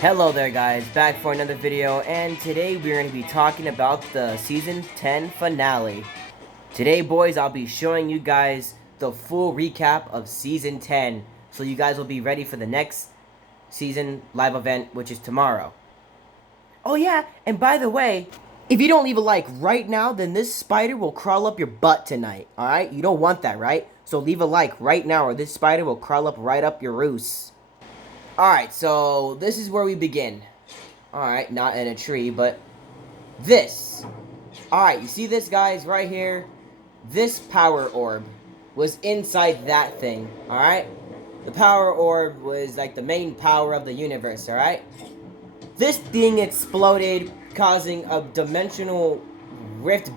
Hello there guys, back for another video, and today we're going to be talking about the Season 10 finale. Today boys, I'll be showing you guys the full recap of Season 10, so you guys will be ready for the next season live event, which is tomorrow. Oh yeah, and by the way, if you don't leave a like right now, then this spider will crawl up your butt tonight, alright? You don't want that, right? So leave a like right now or this spider will crawl up right up your roost. Alright, so this is where we begin. Alright, not in a tree, but this. Alright, you see this, guys, right here? This power orb was inside that thing, alright? The power orb was like the main power of the universe, alright? This thing exploded, causing a dimensional rift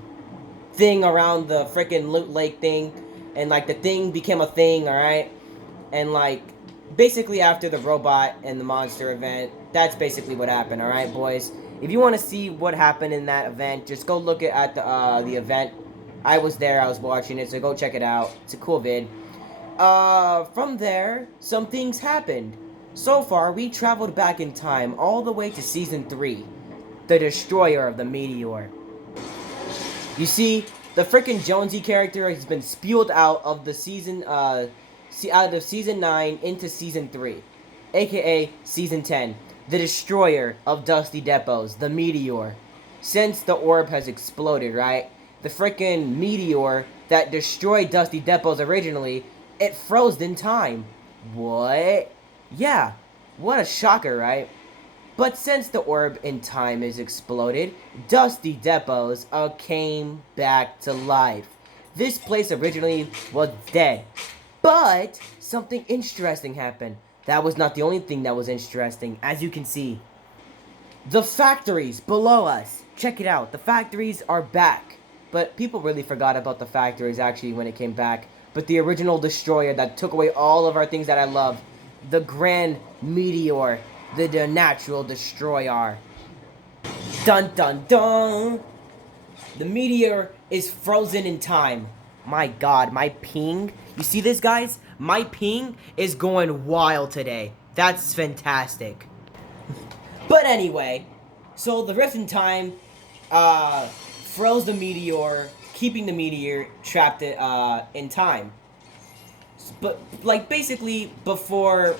thing around the freaking Loot Lake thing. And like the thing became a thing, alright? And like basically after the robot and the monster event, that's basically what happened, alright boys? If you want to see what happened in that event, just go look at the event. I was there, I was watching it, so go check it out. It's a cool vid. From there, some things happened. So far, we traveled back in time all the way to Season 3. The Destroyer of the Meteor. You see, the freaking Jonesy character has been spewed out of the season, out of Season 9 into Season 3. AKA Season 10. The Destroyer of Dusty Depots, the Meteor. Since the orb has exploded, right? The freaking meteor that destroyed Dusty Depots originally, it froze in time. What? Yeah, what a shocker, right? But since the orb in time is exploded, Dusty Depots came back to life. This place originally was dead. But something interesting happened. That was not the only thing that was interesting, as you can see. The factories below us. Check it out. The factories are back. But people really forgot about the factories actually when it came back. But the original destroyer that took away all of our things that I love. The Grand Meteor. The natural destroyer. Dun dun dun. The meteor is frozen in time. My god, my ping. You see this, guys? My ping is going wild today. That's fantastic. But anyway, so the rift in time froze the meteor, keeping the meteor trapped in time. But like basically before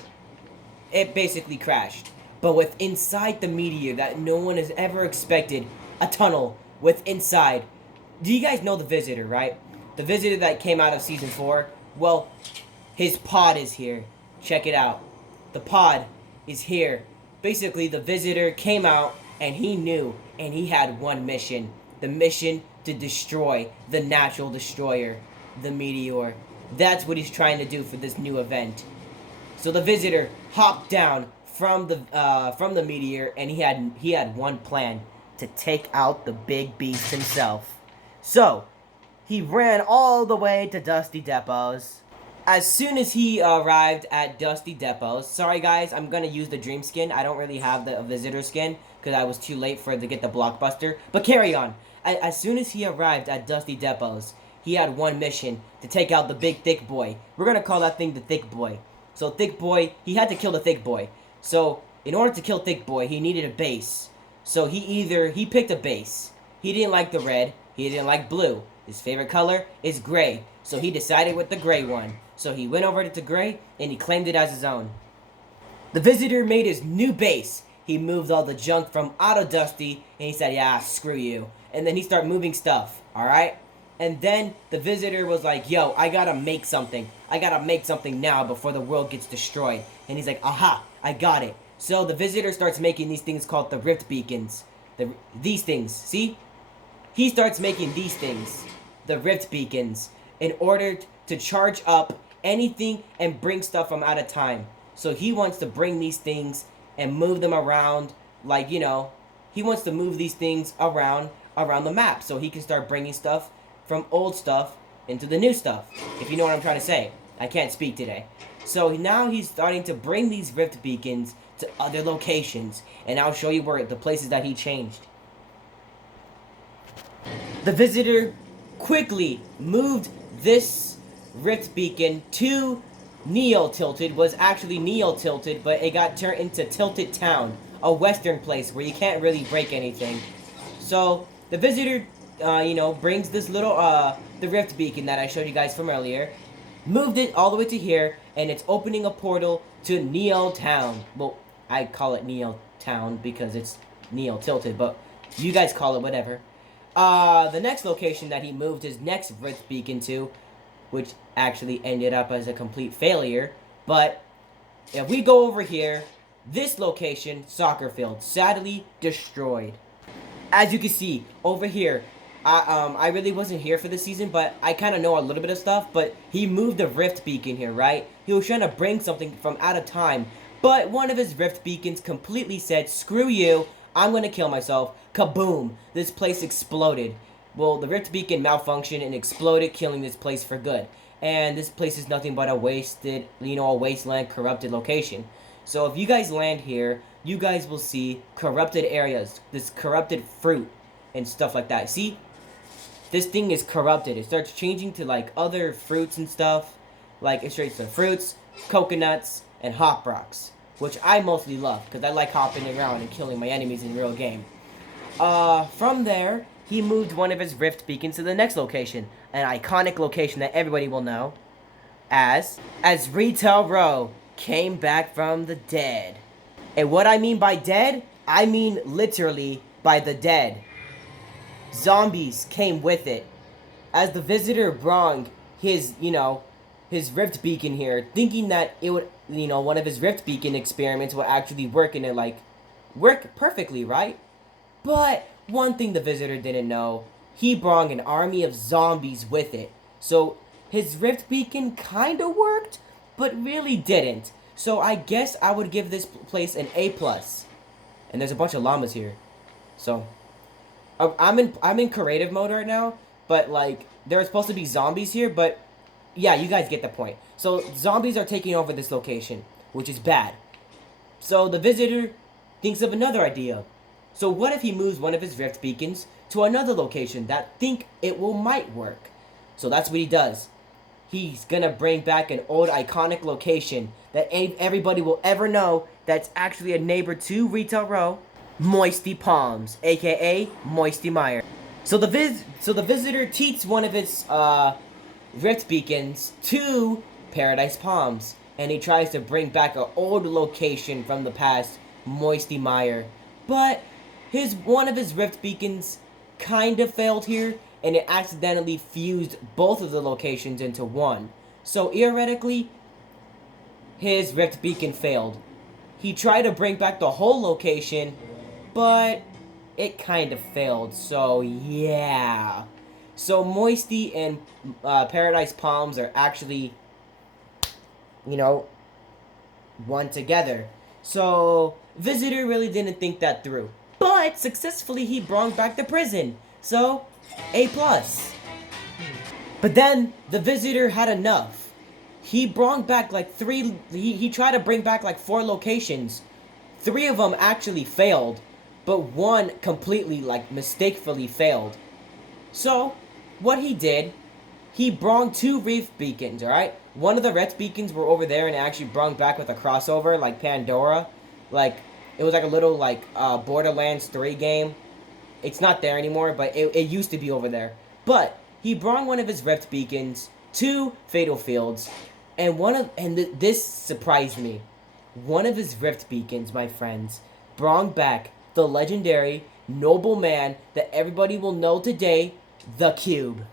it basically crashed. But with inside the meteor that no one has ever expected, a tunnel with inside. Do you guys know the Visitor, right? The Visitor that came out of Season 4? Well, his pod is here. Check it out. The pod is here. Basically, the Visitor came out and he knew and he had one mission. The mission to destroy the natural destroyer, the meteor. That's what he's trying to do for this new event. So the Visitor hopped down from the meteor and he had one plan, to take out the big beast himself. So he ran all the way to Dusty Depots. As soon as he arrived at Dusty Depots, sorry guys, I'm gonna use the Dream skin. I don't really have the Visitor skin because I was too late to get the Blockbuster. But carry on. As soon as he arrived at Dusty Depots, he had one mission, to take out the big thick boy. We're gonna call that thing the thick boy. So thick boy, he had to kill the thick boy. So in order to kill thick boy, he needed a base. So he picked a base. He didn't like the red. He didn't like blue. His favorite color is gray. So he decided with the gray one. So he went over to gray and he claimed it as his own. The Visitor made his new base. He moved all the junk from Auto Dusty and he said, yeah, screw you. And then he started moving stuff, alright? And then the Visitor was like, yo, I gotta make something. I gotta make something now before the world gets destroyed. And he's like, aha, I got it. So the Visitor starts making these things called the Rift Beacons. These things, see? He starts making these things, the Rift Beacons, in order to charge up anything and bring stuff from out of time. So he wants to bring these things and move them around, like, you know, he wants to move these things around the map so he can start bringing stuff from old stuff into the new stuff, if you know what I'm trying to say. I can't speak today. So now he's starting to bring these Rift Beacons to other locations, and I'll show you where the places that he changed. The Visitor quickly moved this Rift Beacon to Neo Tilted was actually Neo Tilted, but it got turned into Tilted Town, a western place where you can't really break anything. So the visitor, brings this little the rift beacon that I showed you guys from earlier, moved it all the way to here, and it's opening a portal to Neo Town. Well, I call it Neo Town because it's Neo Tilted, but you guys call it whatever. The next location that he moved his next rift beacon to, which actually ended up as a complete failure. But if we go over here, this location, soccer field, sadly destroyed. As you can see over here, I really wasn't here for this season, but I kind of know a little bit of stuff. But he moved the rift beacon here, right? He was trying to bring something from out of time, but one of his rift beacons completely said, "Screw you! I'm gonna kill myself." Kaboom! This place exploded. Well, the rift beacon malfunctioned and exploded, killing this place for good. And this place is nothing but a wasted, a wasteland, corrupted location. So if you guys land here, you guys will see corrupted areas, this corrupted fruit and stuff like that. See? This thing is corrupted. It starts changing to like other fruits and stuff. Like it starts to fruits, coconuts, and hop rocks, which I mostly love because I like hopping around and killing my enemies in real game. From there, he moved one of his rift beacons to the next location, an iconic location that everybody will know as Retail Row came back from the dead. And what I mean by dead, I mean literally by the dead. Zombies came with it. As the visitor brung his rift beacon here, thinking that it would, one of his rift beacon experiments would actually work and it work perfectly, right? But one thing the visitor didn't know, he brought an army of zombies with it. So his rift beacon kind of worked, but really didn't. So I guess I would give this place an A+. And there's a bunch of llamas here. So I'm in creative mode right now, but like there are supposed to be zombies here, but yeah, you guys get the point. So zombies are taking over this location, which is bad. So the visitor thinks of another idea. So what if he moves one of his rift beacons to another location that might work? So that's what he does. He's gonna bring back an old iconic location that everybody will ever know that's actually a neighbor to Retail Row, Moisty Palms, aka Moisty Mire. So the visitor teats one of his rift beacons to Paradise Palms, and he tries to bring back an old location from the past, Moisty Mire. But one of his rift beacons kind of failed here, and it accidentally fused both of the locations into one. So theoretically, his rift beacon failed. He tried to bring back the whole location, but it kind of failed. So yeah. So Moisty and Paradise Palms are actually, one together. So visitor really didn't think that through. But successfully he brought back the prison. So, A+. But then the visitor had enough. He brought back like he tried to bring back like 4 locations. 3 of them actually failed, but one completely mistakenly failed. So, what he did, he brought 2 rift beacons, alright? One of the rift beacons were over there and it actually brought back with a crossover like Pandora. It was like a little Borderlands 3 game. It's not there anymore, but it used to be over there. But he brought one of his rift beacons to Fatal Fields, and this surprised me. One of his rift beacons, my friends, brought back the legendary noble man that everybody will know today, the Cube.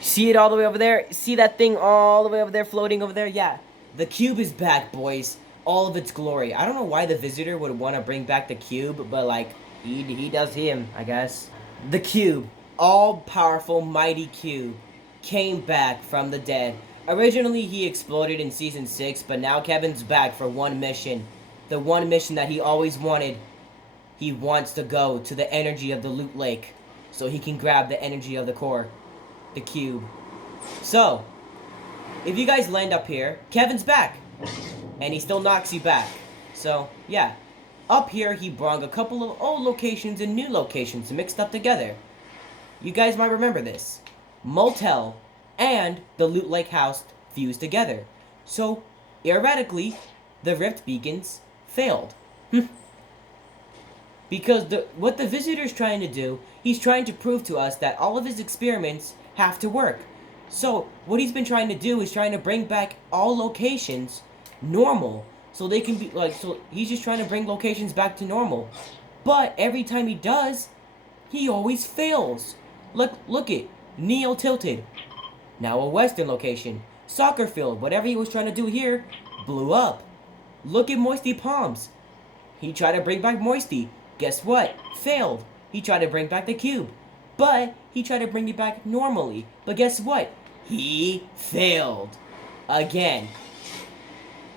See it all the way over there? See that thing all the way over there floating over there? Yeah, the Cube is back, boys. All of its glory. I don't know why the visitor would want to bring back the Cube, but he does him, I guess. The Cube, all-powerful mighty Cube, came back from the dead. Originally he exploded in season 6, but now Kevin's back for one mission. The one mission that he always wanted. He wants to go to the energy of the Loot Lake so he can grab the energy of the core, the Cube. So, if you guys land up here, Kevin's back. And he still knocks you back. So, yeah. Up here, he brought a couple of old locations and new locations mixed up together. You guys might remember this. Motel and the Loot Lake house fused together. So, theoretically, the Rift Beacons failed. Because what the visitor's trying to do, he's trying to prove to us that all of his experiments have to work. So, what he's been trying to do is trying to bring back all locations normal. So they can be, so he's just trying to bring locations back to normal. But every time he does, he always fails. Look it. Neo Tilted. Now a western location. Soccer field. Whatever he was trying to do here, blew up. Look at Moisty Palms. He tried to bring back Moisty. Guess what? Failed. He tried to bring back the cube. But he tried to bring it back normally. But guess what? He failed. Again.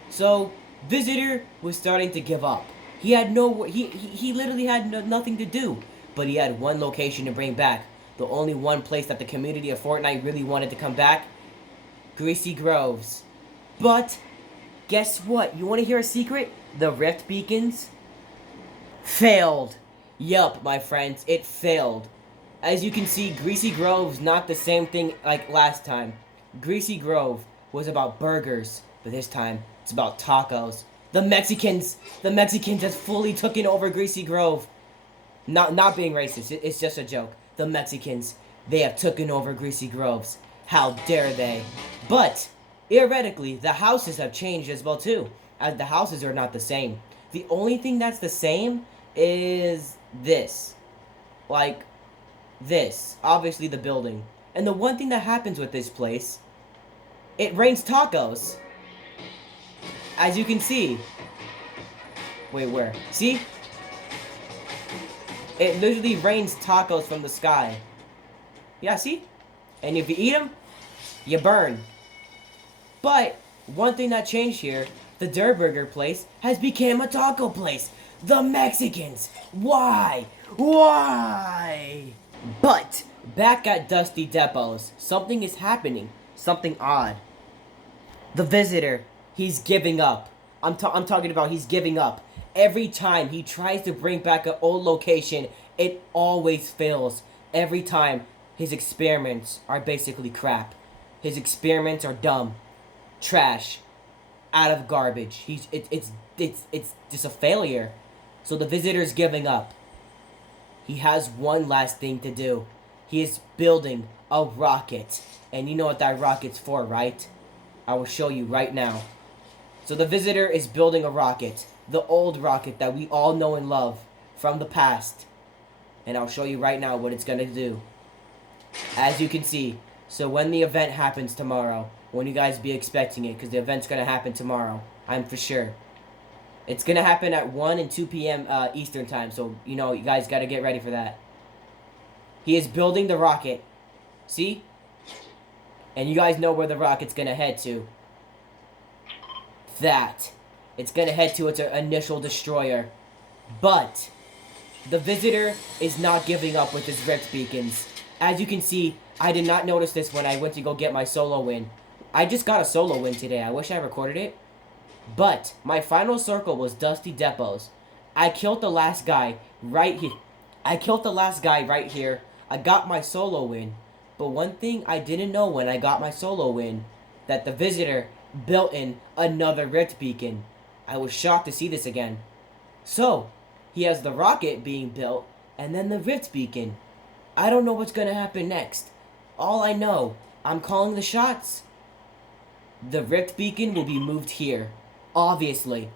So, Visitor was starting to give up. He had he literally had nothing to do. But he had one location to bring back. The only one place that the community of Fortnite really wanted to come back. Greasy Groves. But, guess what? You want to hear a secret? The Rift Beacons failed. Yup, my friends, it failed. As you can see, Greasy Grove's not the same thing like last time. Greasy Grove was about burgers, but this time it's about tacos. The Mexicans have fully taken over Greasy Grove. Not being racist, it's just a joke. The Mexicans, they have taken over Greasy Groves. How dare they? But, theoretically, the houses have changed as well too. As the houses are not the same. The only thing that's the same is this. Like, this. Obviously the building. And the one thing that happens with this place, it rains tacos. As you can see. Wait, where? See? It literally rains tacos from the sky. Yeah, see? And if you eat them, you burn. But, one thing that changed here, the Durr Burger place has become a taco place. The Mexicans. Why? Why? But, back at Dusty Depots, something is happening. Something odd. The visitor, he's giving up. I'm talking about he's giving up. Every time he tries to bring back an old location, it always fails. Every time, his experiments are basically crap. His experiments are dumb. Trash. Out of garbage. It's just a failure. So the visitor's giving up. He has one last thing to do. He is building a rocket. And you know what that rocket's for, right? I will show you right now. So the visitor is building a rocket. The old rocket that we all know and love from the past. And I'll show you right now what it's going to do. As you can see. So when the event happens tomorrow, when you guys be expecting it, because the event's going to happen tomorrow, I'm for sure. It's going to happen at 1 and 2 p.m. Eastern time, so, you know, you guys got to get ready for that. He is building the rocket. See? And you guys know where the rocket's going to head to. That. It's going to head to its initial destroyer. But, the visitor is not giving up with his Rift Beacons. As you can see, I did not notice this when I went to go get my solo win. I just got a solo win today. I wish I recorded it. But, my final circle was Dusty Depots. I killed the last guy right here. I got my solo win. But one thing I didn't know when I got my solo win, that the visitor built in another Rift Beacon. I was shocked to see this again. So, he has the rocket being built, and then the Rift Beacon. I don't know what's going to happen next. All I know, I'm calling the shots. The Rift Beacon will be moved here. Obviously.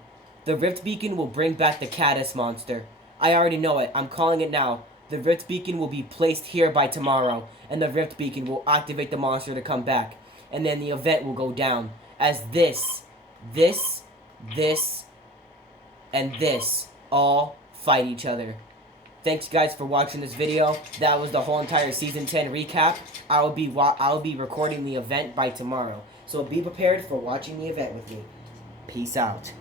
The Rift Beacon will bring back the Caddis monster. I already know it. I'm calling it now. The Rift Beacon will be placed here by tomorrow, and the Rift Beacon will activate the monster to come back. And then the event will go down. As this, and this all fight each other. Thanks guys for watching this video. That was the whole entire Season 10 recap. I'll be recording the event by tomorrow. So be prepared for watching the event with me. Peace out.